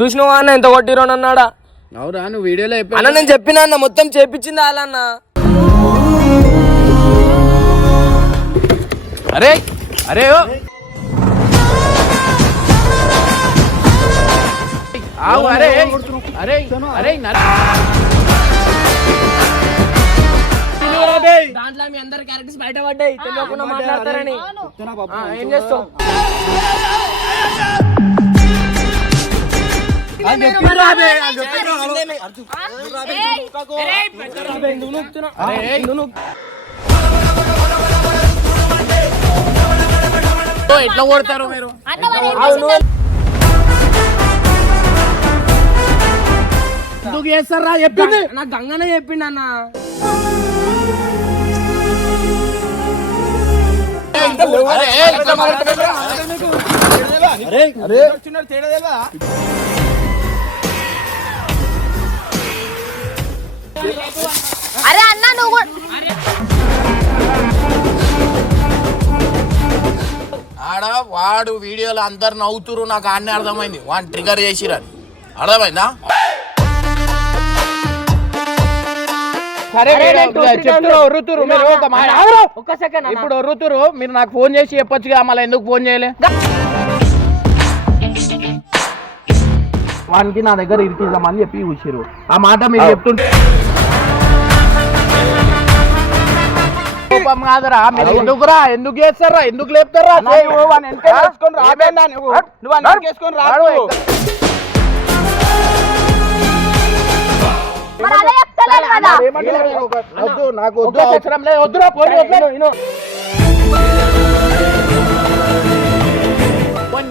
చూసినావా అన్న? ఎంత కొట్టిరో అన్నాడా? అవురా నువ్వు వీడియోలో అన్న నేను చెప్పినా అన్న మొత్తం చేపించింది వాళ్ళన్న అరే అరే ఓ. అరే అరే అరే దాంట్లో మీ అందరి క్యారెక్టర్స్ బయట పడ్డాయి తెలియకుండా మాట్లాడతారని. ఏం చేస్తావు? ఎట్లా కొడతారు మీరు ఎందుకు చేస్తారా చెప్పింది నాకు గంగనే చెప్పిండు అన్న అరే, ఏ, ఇట్లా అరే అన్న నువ్వు ఆడ వాడు వీడియోలో అందరు నవ్వుతురు నాకు అన్నీ అర్థమైంది. వాడిని ట్రిగర్ చేసిరని అర్థమైందా? సరే చెప్తున్నారు ఒర్రుతురు మీరు ఒక మాట ఒక్క సెకండ్ ఇప్పుడు ఒర్రుతురు మీరు నాకు ఫోన్ చేసి చెప్పొచ్చుగా మళ్ళీ ఎందుకు ఫోన్ చేయలే? వానికి నా దగ్గర ఇరికిద్దామని చెప్పి కూర్చారు ఆ మాట మీరు చెప్తుంటే కోపం కాదురా మీరు ఎందుకురా ఎందుకు చేస్తారా ఎందుకు లేపుతారా? వద్దు నాకు వద్దు. అవసరం లేదు. వద్దురా పోనీ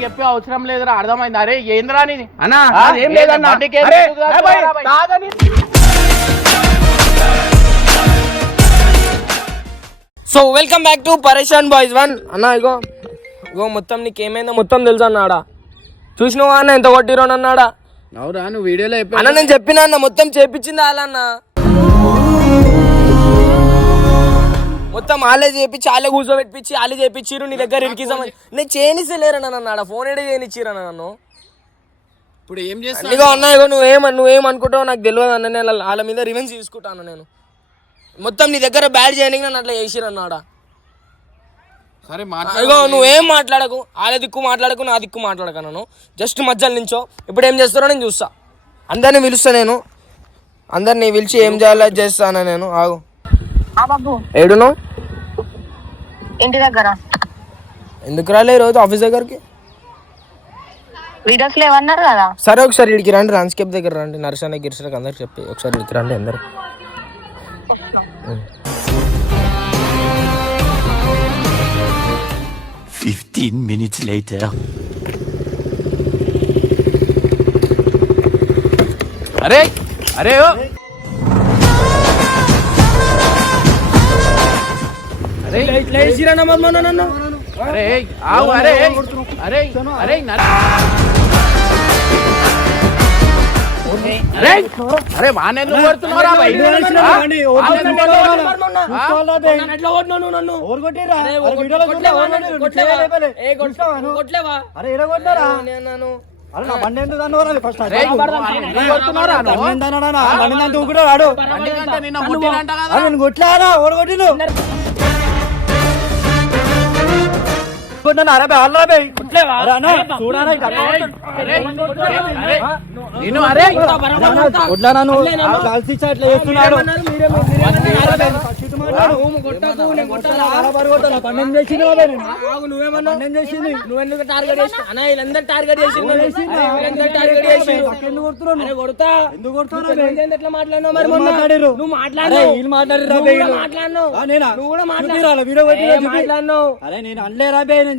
చెప్పే అవసరం లేదురా అర్థమైంది? అరే ఏంద్రా నీది? అన్నా ఆ, అదేం లేదన్నా బండికి ఏం. So welcome back to Pareshan boys one అన్న ఇగో ఇగో మొత్తం నీకు ఏమైందో మొత్తం తెలుసు అన్నాడా చూసినావా అన్న ఎంత కొట్టిరో అన్నాడా అవురా నువ్వు వీడియోలో అన్న నేను చెప్పినా అన్న మొత్తం చేపించింది వాళ్ళన్న మొత్తం వాళ్ళే చేపించి వాళ్ళే కూర్చోబెట్టించి వాళ్ళే చేపించిరు నీ దగ్గర ఇరికిసామని నేను చేయనిస్తలేరన్న నన్ను ఫోన్ ఏడే చేయనిచ్చిరన్న నన్ను ఇప్పుడు ఏం చేస్తా ఇగో అన్న ఇగో నువ్వేం నువ్వేం అనుకుంటావో నాకు తెలియదు అన్న నేను వాళ్ళ- మీద రివెంజ్ తీసుకుంటాను నేను? మొత్తం నీ దగ్గర బ్యాడ్ చేయడానికి నన్ను అట్లా చేసిరన్నాడ సరే ఇగో నువ్వేం మాట్లాడకు? వాళ్ళ దిక్కు మాట్లాడకు నా దిక్కు మాట్లాడక నన్ను జస్ట్ మధ్యలో నించో. ఇప్పుడు ఏం చేస్తారో నేను చూస్తా. అందరిని పిలుస్తా నేను. అందరిని పిలిచి ఏం చేయాలో చేస్తాను నేను. ఆగు. ఆ బాబు. ఏడును ఇంటి దగ్గర. ఎందుకు రాలే ఈరోజు ఆఫీస్ దగ్గరికి? వీడియోస్ లేవన్నారు కదా. సరే ఒకసారి ఇడికి రండి ల్యాండ్స్కేప్ దగ్గర రండి. నరసాన గిరిసరికి అందరికి చెప్పి ఒకసారి ఇడికి రండి అందరు. Fifteen minutes later. అరే అరే ఓ. అరే ఆగు, అరే అరే అరే అరే అరే? వాడిని ఎందుకు కొడుతున్నావు? ఆ? అరే నా బండి ఎందుకు అన్నవరా ఫస్ట్ అరే, వాడిని ఎందుకు కొట్టాను అరే బే అల్లా బే అరే కొట్లానా నువ్వు కలిసి అట్లా చేస్తున్నాడు నువ్వెందుకు టార్గెట్ చేసి అన్న వీళ్ళందరూ టార్గెట్ చేసి వీళ్ళందరూ టార్గెట్ చేసి ఎందుకు కొడుతున్నావు అరే కొడతా ఎందుకు కొడుతున్నావు నువ్వు ఎట్లా మాట్లాడినావు మరి మాట్లాడినావు కూడా. మాట్లాడినావు నేనా వీడియో. మాట్లాడినావు అరే నేను అనలేరా నేను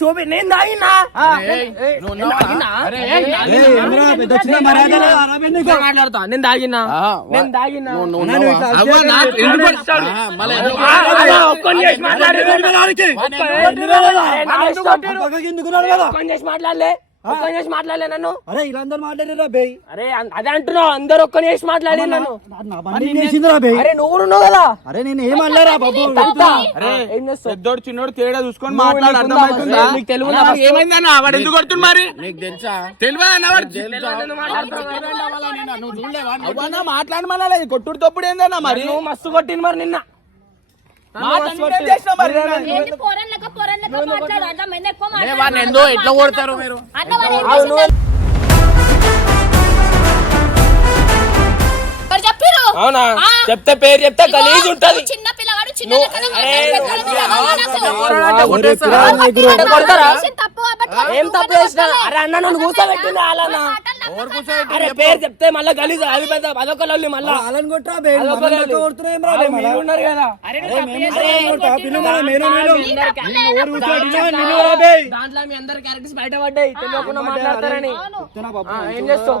చూపి నేను తాగినా మాట్లాడతా? నేను తాగినా నేను తాగినా? ఒక్కని చేసి మాట్లాడలే. ఒక్కని చేసి మాట్లాడలే నన్ను. అరే మాట్లాడారా బే అరే అదే అంటున్నావు అందరు ఒక్కని చేసి మాట్లాడి నన్ను. అరే నువ్వు ఉన్నావు కదా. అరే నేను ఏం అనలేరా బాబు? అరే ఏం చేస్తావు? పెద్దోడు చిన్నోడు తేడా చూసుకొని మాట్లాడు అర్థమవుతుందా నీకు తెలుగు? ఏమైందన్న? వాడు ఎందుకు కొడుతుంది మరి? నీకు తెలుసా? తెలియదు మాట్లాడమనాలి కొట్టుడు తప్పుడు ఏందన్నా మరి? నువ్వు మస్తు కొట్టింది మరి నిన్న. ఎందో ఎట్లా కొడతారు మీరు? అవును. చెప్తే పేరు చెప్తే గలీజ్ ఉంటది. చిన్న ఏం తప్పు చేసినా. అరే అన్న నన్ను కూర్చోబెట్టింది అలానా అరే పేరు చెప్తే మళ్ళా గలీజ్ అది పెద్ద అదొక లొల్లి మళ్ళా మళ్ళా? ఉన్నారు కదా? దాంట్లో మీ అందరి క్యారెక్టర్స్ తెలియకుండా మాట్లాడతారని ఏం చేస్తావు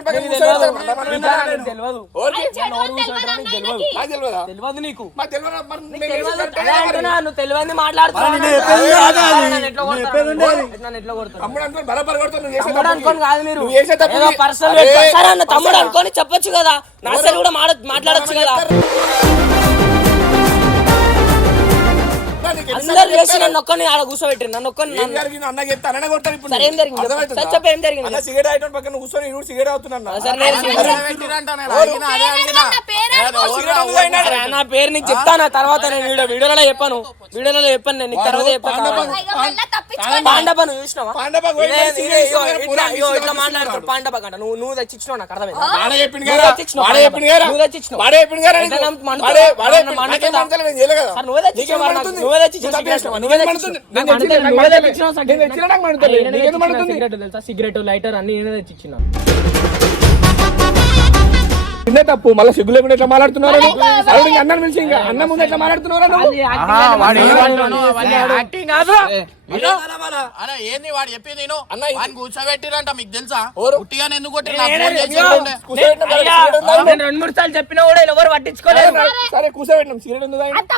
తెలియదా నీకు. నువ్వు? తమ్ముడు అనుకోని చెప్పొచ్చు కదా. నా సరే కూడా మాట్లాడొచ్చు కదా. అందరు చేసి నన్ను ఒక్కని ఆడ కూర్చోబెట్టి నన్ను ఒక్కని ఏం జరిగింది? అన్న చెప్తే అన్న కొడతారు ఇప్పుడు సరే ఏం జరిగింది? చెప్పు. అర్థమవుతుందా? సరే చెప్పు ఏం జరిగింది? అన్న సిగరెట్ అయిన పక్కన కూర్చొని నువ్వు సిగరెట్ అవుతున్నా సరే నేను సిగరెట్ అడిగిన అదే అడిగిన పేరు అడుగు. సరే, నా పేరు నీకు చెప్తాను తర్వాత నేను వీడియో వీడియోలో చెప్పాను. వీడియోలో చెప్పాను నేను నీకు తర్వాత చెప్పాను. ఇక మళ్ళా తప్పించుకొని పాండప నువ్వు చూసినావా? ఇట్లా. మాట్లాడుతాడు కంట నువ్వు నువ్వు తెచ్చిచ్చినావు నాకు అర్థమైందా? సిగరెట్. లైటర్ అన్ని నేనే తెచ్చిచ్చిన నిన్నే తప్పు మళ్ళీ సిగ్గు లేకుండా ఎట్లా మాట్లాడుతున్నారు అన్నని పిలిచి ఇంకా అన్న ముందు ఎట్లా మాట్లాడుతున్నారు ఏంది వాడు చెప్పింది నేను వాడిని కూర్చోబెట్టిరంట మీకు తెలుసా? ఎందుకు రెండు మూడు సార్లు చెప్పినా కూడా ఎవరు పట్టించుకోలేదు. సరే కూర్చోబెట్టినాం. సిగరెట్.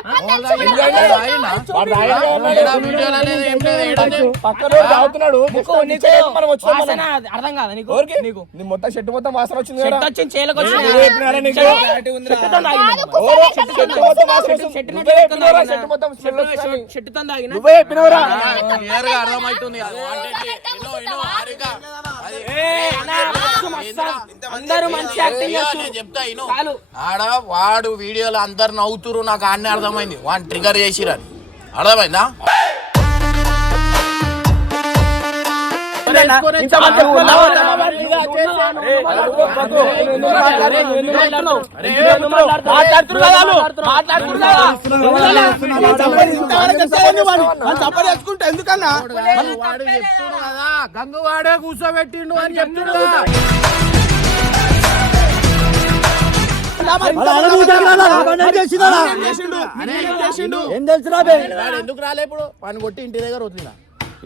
అర్థం కాదా నీకు? ఎవరికి? నీకు? నీ మొత్తం షర్ట్ మొత్తం వాసన వచ్చింది చెట్టు వచ్చింది. నువ్వే చెప్పినావురా, అర్థమవుతుంది. అందరూ మంచి యాక్టింగ్ చెప్తా. ఆడ వాడు వీడియోలో అందరు నవ్వుతురు నాకు అన్నీ అర్థమైంది. వాడిని ట్రిగర్ చేసిరని అర్థమైందా? కదా. ఎందుకన్నా వాడు చెప్తుడు కదా గంగు వాడే కూర్చోబెట్టిండు అని చెప్తుడు ఏం ఎందుకు రాలే ఇప్పుడు వాడిని కొట్టి ఇంటి దగ్గర వదిలిన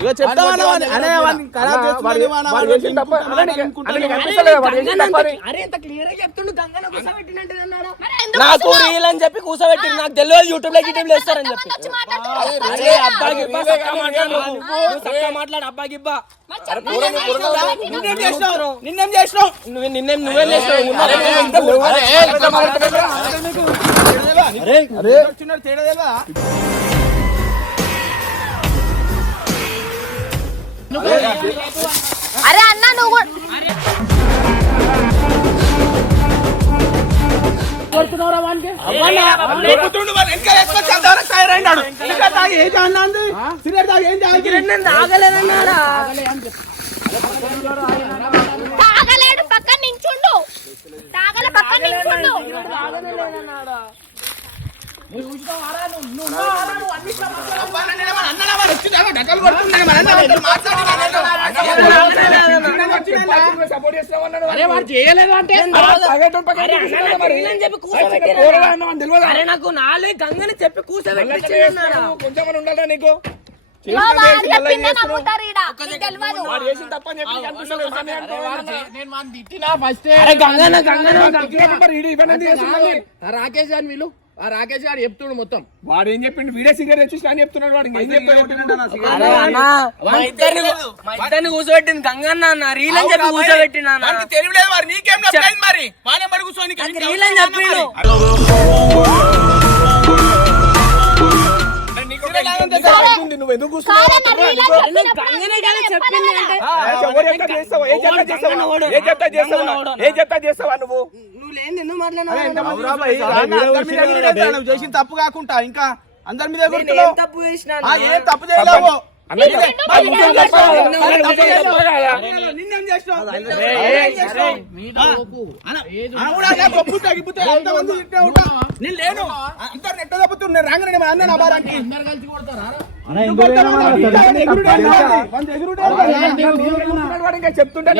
ఇక నీకు- అని? రీల్ చెప్పి కూర్చోబెట్టి నాకు తెలియదు యూట్యూబ్లో గిట్యూబ్లో ఇస్తారని చెప్పి. అరే అబ్బాకి ఇబ్బా చక్కగా మాట్లాడు ఏం చేసినావు? నిన్నేం చేసినావు నిన్నేం చేసినావు నువ్వు నిన్నేం నువ్వేం చేసినావు తేడా అరే అన్న నువ్వు తాగలేడు పక్కన నించుండు. తాగలే పక్కన నించుండు సపోర్ట్ చేస్తున్నావు అరే వాడు చేయలేదు అంటే అరే నాకు నాలే గంగని చెప్పి కూర్చోబెట్టి కొంచెం ఉండాలా నీకు రాకేష్ గారిని వీళ్ళు ఆ రాకేష్ గారు చెప్తుడు మొత్తం. వాడు ఏం చెప్పిండు? వీడియో సిగరెట్ తెచ్చి అని చెప్తున్నాడు వాడు. మా ఇద్దరిని కూర్చోబెట్టింది గంగన్న అన్న. రీల్ అని చెప్పి కూర్చోబెట్టిన తెలియలేదు మరి నీకేం మరి? వానే పడి కూర్చోని రీల్ అని చెప్పిండు. చెప్తా చేస్తావా? ఏ చెప్తా చేస్తావా? ఏ చెప్తా చేస్తావా? ఏ చెప్తా చేస్తావా నువ్వు? నువ్వు చేసిన తప్పు కాకుండా ఇంకా అందరి మీద తప్పు చేసినా? ఆ, ఏం తప్పు చేయలేవు? నేను లేను. అందరు నెట్ట రాగానే అన్న నా బారానికి అందరు కలిసి కొడతారా? చెప్తుంటే?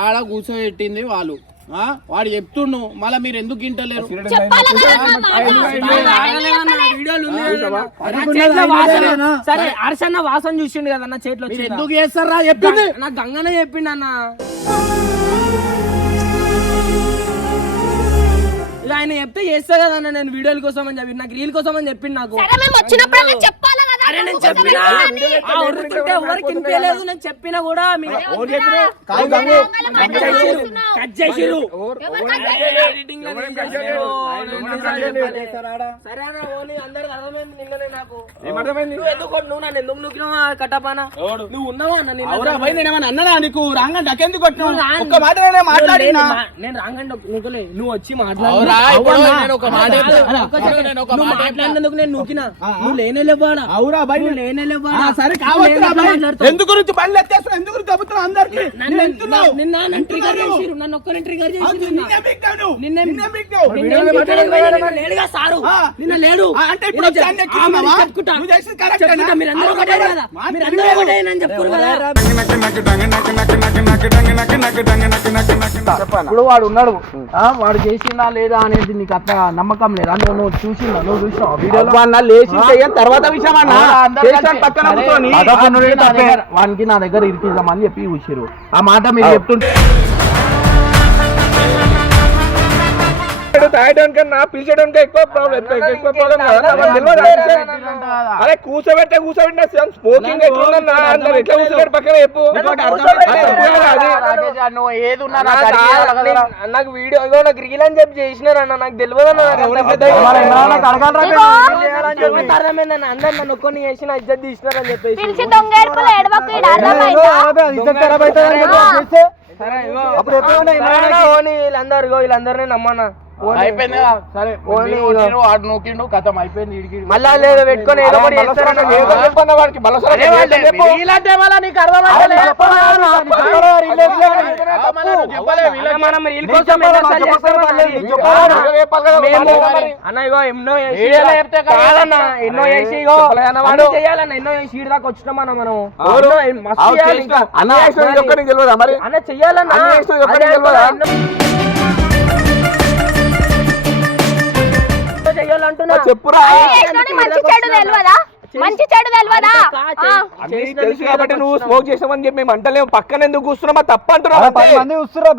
ఆడ కూర్చోబెట్టింది వాళ్ళు? వాడు చెప్తుండు మళ్ళీ మీరు ఎందుకు. నా వాసన. సరే అర్షన్న వాసన చూసిండు కదా నా చేతిలో? ఎందుకు చేస్తారా? చెప్పింది. నాకు గంగనే చెప్పిండు అన్న. ఆయన చెప్తే చేస్తా కదా అన్న నేను వీడియోల కోసం అని చెప్పి నాకు రీల్ కోసం అని చెప్పిండు నాకు. వచ్చినప్పుడు చెప్పాలి అరే నేను నువ్వు చెప్పినా. ఆ ఉరుతుంటే ఎవరికి వినిపించలేదు నేను చెప్పినా కూడా మీరు కట్. కట్ సరే అన్న అందరికి అర్థమైంది నిన్ననే నాకు. నువ్వు ఎందుకు నువ్వు నన్ను ఎందుకు నువ్వుకినావా కట్టపానా? నువ్వు ఉన్నావా అన్న నిన్న? అవురా భయ్ నేను నీకు? కొట్టినావు? నువ్వు రాంగ్. ఒక్క మాట నేనే మాట్లాడినా? నేను మా- నేను రాంగండి నువ్వులే. నువ్వు వచ్చి మాట్లాడు. మాట్లాడినందుకు నేను నూకినా. నువ్వు లేనే లేవాడా అవురా సరే కావచ్చు గురించి గురించి అందరికి నన్ను ఒక్కరిని ట్రిగర్ సారు. నిన్న లేడు అంటే ఇప్పుడు వాడు ఉన్నాడు ఆ, వాడు చేసిందా లేదా అనేది నీకు అట్లా నమ్మకం లేదా నువ్వు చూసిందా నువ్వు చూసినావు వీడియోలో అన్న లేచి తర్వాత విషయం అన్న పక్కన వానికి నా దగ్గర ఇరికిద్దామని చెప్పి కూర్చారు ఆ మాట మీరు చెప్తుంటే తాగడం కన్నా పిలిచడం ఎక్కువ ప్రాబ్లం ఎక్కువ ప్రాబ్లం. అరే కూర్చోబెట్టే కూర్చోబెట్టిన స్మోకింగ్ ఎట్లుందన్నా అందరు ఎట్లా కూర్చోబెట్టి పక్కన చెప్పు. నాకు వీడియో నాకు రీల్ అని చెప్పి చేసినారు అన్న. నాకు తెలియదు అందరు నన్ను ఒక్కని చేసిన ఇజ్జత్ తీసినారు అని చెప్పేసి. అప్పుడు ఎప్పుడైనా సరే అన్న, ఇమానాకి- ఓని వీళ్ళందరూ ఇగో వీళ్ళందరినీ నమ్మన్నా. అయిపోయింది? సరే ఓన్లీ వాడు నూకిండు కథం అయిపోయింది ఈడికి. మళ్ళా లేదు పెట్టుకొని ఏదో ఒకటి చేస్తారన్న ఏదో చెప్పన్న వాడికి మళ్ళీ వాళ్ళు వీళ్ళంటే మళ్ళా నీకు ఎన్నో ఎన్నో ఎన్నో ఎన్నో అన్న చెయ్యాలన్న చెయ్యాలంటున్నా చెప్పురా. మంచి చెడు తెలియదా మంచి చెడు తెలియదా. అన్ని తెలుసు కాబట్టి నువ్వు స్మోక్ చేసామని చెప్పి మేము అంటలేము. పక్కన ఎందుకు కూర్చున్నామా తప్పు అంటున్నావు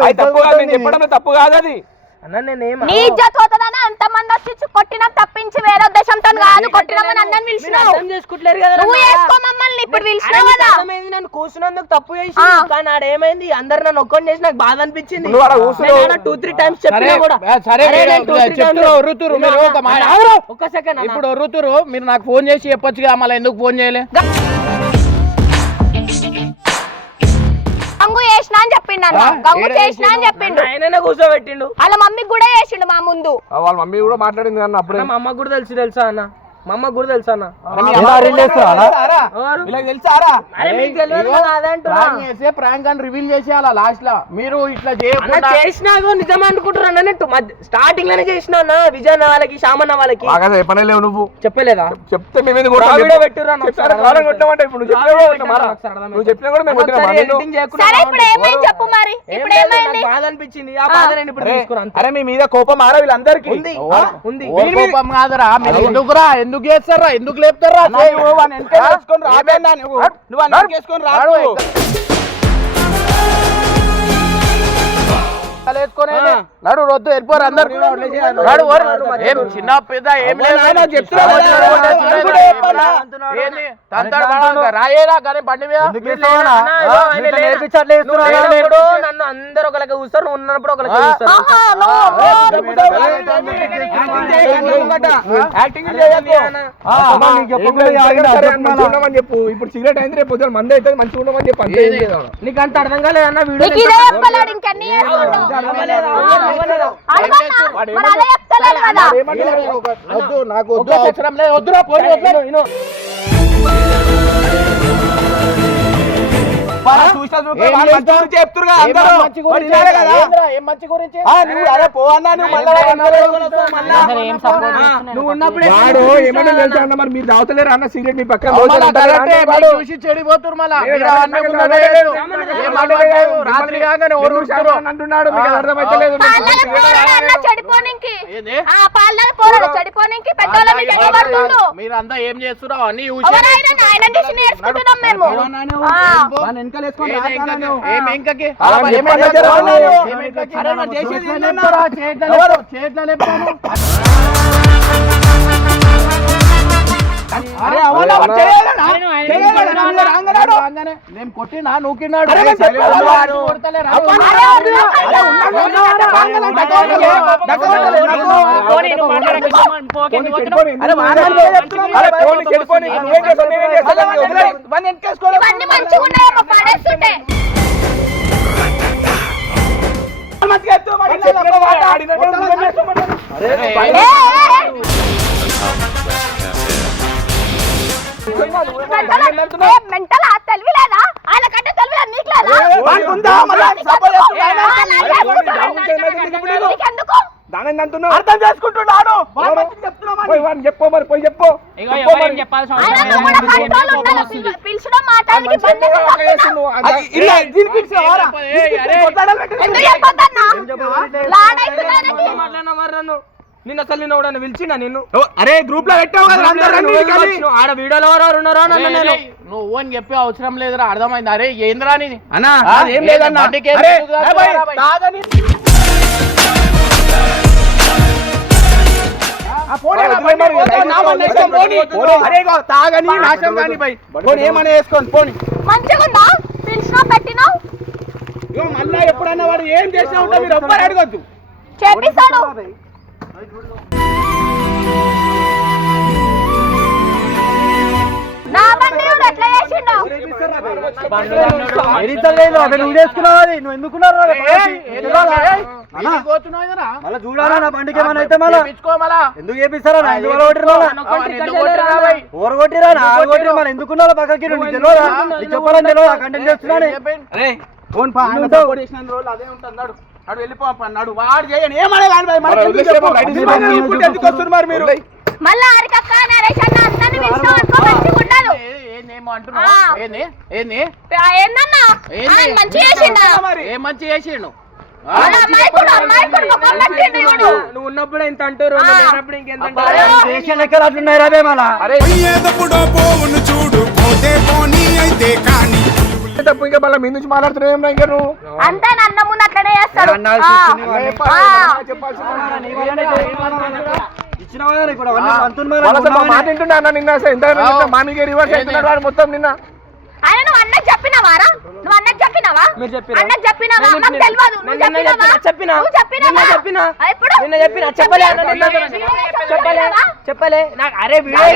అది తప్పు కాదు చెప్పడం తప్పు కాదు అది. నీ ఇజ్జత్ పోతుందని అంతమంది వచ్చి కొట్టిన తప్పించి వేరే ఉద్దేశంతో కాదు కొట్టినామని అన్నని పిలిచినావు. అర్థం చేసుకుంటలేరు కదా నువ్వు అన్న. వేసుకో మమ్మల్ని ఇప్పుడు పిలిచినావు నీకు కదా. అర్థమైంది నన్ను కూర్చున్నందుకు తప్పు చేసి. కానీ ఆడేమైంది? అందరు నన్ను ఒక్కని చేసి నాకు బాధ అనిపించింది. ఆడ. టూ త్రీ టైమ్స్ చెప్పినా కూడా. సరే మీరు ఒక సెకండ్ ఇప్పుడు ఒర్రుతురు మీరు నాకు ఫోన్ చేసి చెప్పొచ్చు కదా మళ్ళీ ఎందుకు ఫోన్ చేయలే? గంగు చేసిన అని చెప్పిండు అన్న. గంగు చేసిన అని చెప్పిండు. ఆయననే కూర్చోబెట్టిండు. వాళ్ళ మమ్మీకి కూడా చేసిండు మా ముందు. వాళ్ళ మమ్మీ కూడా మాట్లాడింది అన్న అప్పుడే. మా అమ్మకు కూడా తెలుసు తెలుసా అన్న? మా అమ్మకు కూడా తెలుసా అన్న. ప్రాంక్ అని రివీల్ చేసేయాలా లాస్ట్లో? మీరు ఇట్లా నిజం అనుకుంటున్నా అన్నట్టు స్టార్టింగ్లోనే చేసినా అన్న విజయన్న వాళ్ళకి శ్యామన్న వాళ్ళకి. నువ్వు. చెప్పలేదా? చెప్తే మేము కొట్టామంటే ఇప్పుడు నువ్వు చెప్పినా కూడా బాధ అనిపించింది. ఆ బాధ ఇప్పుడు. అరే మీ మీద కోపం ఆరా వీళ్ళందరికీ? ఉంది. కోపం కాదురా. మీరు ఎందుకురా? ఎందుకు చేస్తారా? ఎందుకు లేపుతారా? నువ్వు నువ్వు. వేసుకొని నాడు రొద్దు వెళ్ళిపోరు అందరు. నడు. ఏం చిన్న పెద్ద ఏం. రాయేరా కానీ బండి మీద? నన్ను అందరు ఒకరికి ఉన్నప్పుడు ఒకరికి చెప్పు. ఇప్పుడు సిగరెట్ అయింది రేపు పొద్దున మంది అయితే మంచిగా ఉండమని చెప్పు. నీకు అంత అర్థం కాలేదన్న వీడియో నీకు వద్దు నాకు వద్దు. అవసరం లేదు. వద్దురా పోయి వద్దు వాడు ఏమన్నా తెలుసా అన్న మరి మీరు తాగుతలేరు అన్న సిగరెట్ మీ పక్కన చూసి చెడిపోతురు రాత్రి కాగానే అంటున్నాడు అర్థమైతలేదు పెద్దోళ్ళ మీద ఎగబడుతుండు మీరంతా ఏం చేస్తున్నారు అన్ని చూసి ఎవరైనా ఆయన చూసి నేర్చుకుంటున్నాం మేము. ఆ. వాడిని నేను కొట్టినా నూకినాడు అరే, నేను చెప్పాను కదా. మెంటల్? తెలివి లేదా ఆయన కంటే తెలివి లేదు నీకు లేదా. నీకెందుకు? దాని అంటున్నావు? అర్థం వాడిని. చెప్పు మరి పోయి చెప్పు. చెప్పు నన్ను అసలు నిన్న ఎవడన్నా పిలిచినా నిన్ను అరే గ్రూప్లో పెట్టావు కదా అందరూ రండి నువ్వు ఇక్కడికి. వచ్చినావు. ఆడ వీడియోలో ఎవరెవరు ఉన్నారో నేను. నువ్వు అని చెప్పే అవసరం లేదురా అర్థమైంది? అరే ఏంద్రా నీది? అన్నా ఆ? అదేం ఏంది? లేదన్నా. బండికి ఏం అరే భయ్, ఆ, పోనీ రా, బండి పోతా, నా బండి వేసుకో, పోనీ. అరే ఇగో, తాగని నాశనం కాని భయ్ పోనీ ఏమన్నా వేసుకోండి పోనీ. మంచిగా ఉందా? పిలిచినా పెట్టినావు ఇగో మళ్ళా ఎప్పుడన్నా వాడు ఏం చేసినా ఉంటా మీరు ఎవ్వరు అడగొద్దు. చేపిస్తాడు. నా బండి వాడు ఎట్లా చేసిండు నువ్వు చేసుకున్నావు అది నువ్వు ఎందుకున్నారు? మళ్ళీ బండికి ఏమైనా అయితే మళ్ళా. ఎందుకు చేపిస్తారా ఎందుకు కొట్టిరా? ఓరు కొట్టిరా కొట్టిరా మళ్ళీ పక్కకి నీకు తెలియదా నీకు చెప్పాలని తెలియదా కంటెంట్ చేస్తున్నాను ఏం చెప్పండి? అరే ఫోన్ పా సపోర్ట్ చేసిన రోజులు అదే ఉంటుంది నాడు నాడు వెళ్ళిపో నాడు వాడు చేయండి ఏమనే కానీ భయ్ మనకి ఎందుకు చెప్పు? ఇది మనం ఇప్పుడు ఎందుకు వస్తున్నారు మరి? మీరు మళ్ళా అరికక్క నరేష్ అన్న అందరిని పిలిచినావు అనుకో మంచిగా ఉండదు. ఏ- ఏందేమో అంటున్నావు? ఆ. ఏంది? ఏంది? ఆ, ఏందన్నా? ఏంది? ఆయన మంచిగా చేసిండా? ఏం మంచి చేసిండు? ఆ? వాళ్ళ అమ్మాయికుడు అమ్మాయికుడు ముఖం పట్టిండు ఇవిడు నువ్వు ఉన్నప్పుడు ఎంత అంటారు ఆ. లేనప్పుడు ఇంకెంత అబ్బా, అంటారు దేశం లెక్కలు అట్లున్నాయి రాబే మళ్ళా? పోయేదప్పుడో పోవును చూడు పోతే పోనీ. తప్పు ఇంకా మళ్ళీ మీ నుంచి మాట్లాడుతున్నావు ఏమన్నా ఇంకా నువ్వు? అంతే నన్న ముందు అట్లనే చేస్తాడు. మాట వింటున్నా అన్న నిన్న ఎంత రివర్స్ అవుతున్నాడు వాడు మొత్తం నిన్న. ఆయన నువ్వు అన్నకు చెప్పినావారా నువ్వు అన్నకు చెప్పినావా? మీరు చెప్పిరా? అన్నకు చెప్పినావా? చెప్పినా. తెలియదు నువ్వు చెప్పినావా? చెప్పినా, చెప్పినా. నువ్వు చెప్పినావా? చెప్పినా. ఆ, ఇప్పుడు నిన్న చెప్పినా? చెప్పలే అన్న చెప్పలే? చెప్పలే? నాకు అరే వీడియో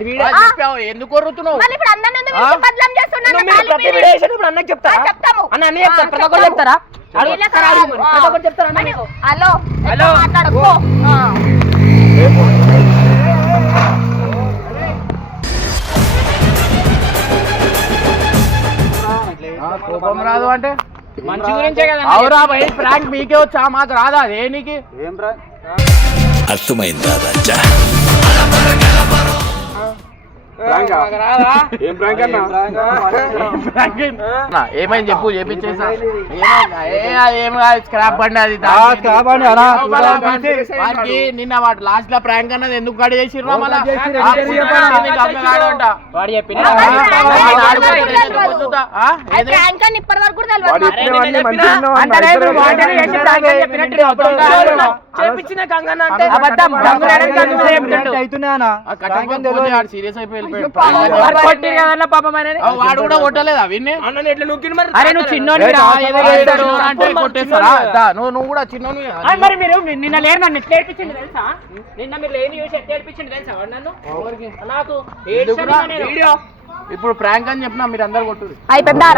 వీడియో చెప్పావు? ఎందుకు కొరుతున్నావు మళ్ళీ ఇప్పుడు అందరిని ఎందుకు చేస్తుండు నన్ను నువ్వు మీరు ప్రతి. వీడియో చేసేటప్పుడు అన్నకి చెప్తారా చెప్తాము. అన్న అన్నీ చెప్తారు. ఆ, ప్రతి ఒక్కరు. చెప్తారా? అడుగు, మరి. ప్రతి ఒక్కరు చెప్తారా అన్న నీకు? Hello hello. హలో మాట్లాడకు? రాదు అంటే? మంచి గురించే కదా అవురా భయ్ ప్రాంక్ మీకే వచ్చా? మాకు రాదా అదే? నీకు? అర్థమైందా నా, ఏమైంది చెప్పు చేపించేసా ఏం స్క్రాప్ బండి అది వాడికి నిన్న వాడు లాస్ట్లో ప్రాంక్ అన్నది ఎందుకు గడి. వాడు చెప్పిన చేసి. చేపించిన అంటే వాడు సీరియస్ అయిపోయి వెళ్ళిపోయాడు. వాడు పాపం కూడా కొట్టలేదా విన్ని అన్నని ఎట్లా నొక్కిండు మరి అరే నువ్వు చిన్నోని ఏదో చేస్తాడు. అంటే కొట్టేస్తారా దా, నువ్వు నువ్వు కూడా చిన్నోని మరి మీరు నిన్న లేరు నన్ను ఎట్లా ఏడిపించింది తెలుసా నిన్న మీరు లేని చూసి ఎట్లా ఏడిపించింది తెలుసా వాడు నన్ను నాకు. వీడియో ఇప్పుడు ప్రాంక్ అని చెప్పినా మీరు అందరు అయిపోయిందా